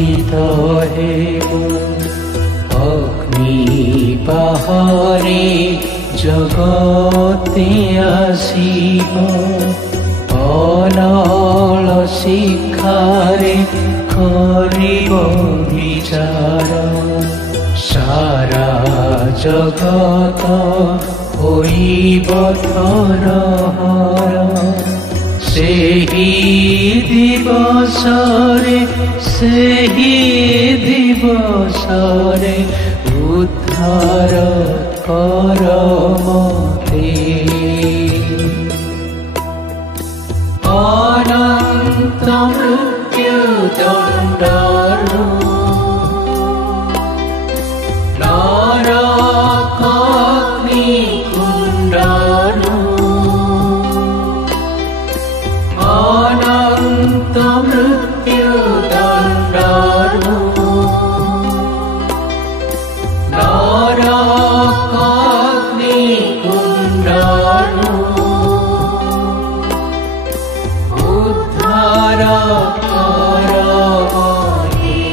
লজ্জিত হেবু অগ্নি পাহরে জগতে আসিব অনল শিক্ষারে করিব বিচার সারা জগত হইব থরহর ସେହି ଦିବସରେ ଉଦ୍ଧାର କର ମତେ ଅନନ୍ତ ମୃତ୍ୟୁ ଦଣ୍ଡରୁ ନରକ କୁଣ୍ଡରୁ ଅନନ୍ତ ମୃତ୍ୟୁ ଦଣ୍ଡରୁ ନରକ କୁଣ୍ଡରୁ ଉଦ୍ଧାର କର ମତେ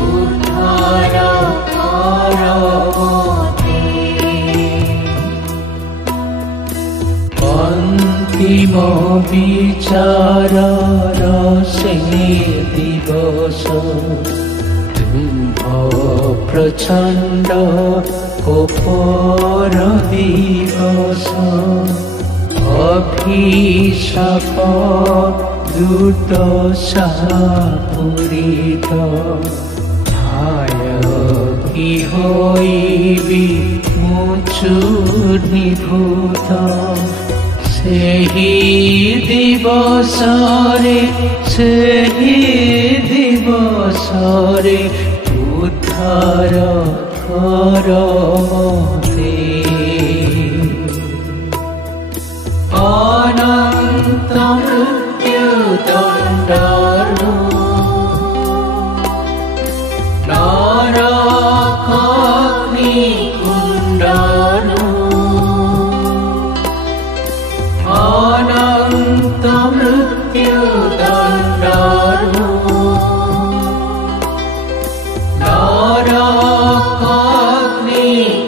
ଉଦ୍ଧାର କର ଅନ୍ତିମ ବିଚାରର ସେ ଦିବସ ତୁମ୍ଭ ପ୍ରଚଣ୍ଡ କୋପର ଦିବସ ଅଭିଶାପ ଦୁର୍ଦ୍ଦଶା ପୂରିତ ହାୟ କି ହୋଇବି ମୁଁ ଚୂର୍ଣ୍ଣିଭୂତ ସେହି ଦିବସରେ ଉଦ୍ଧାର କର ମତେ ଅନନ୍ତ ମୃତ୍ୟୁ ଦଣ୍ଡରୁ ନରକ କୁଣ୍ଡରୁ ଅନନ୍ତ ମୃତ୍ୟୁ ଦଣ୍ଡରୁ ନରକ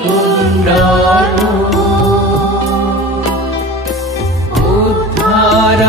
କୁଣ୍ଡରୁ ଉଦ୍ଧାର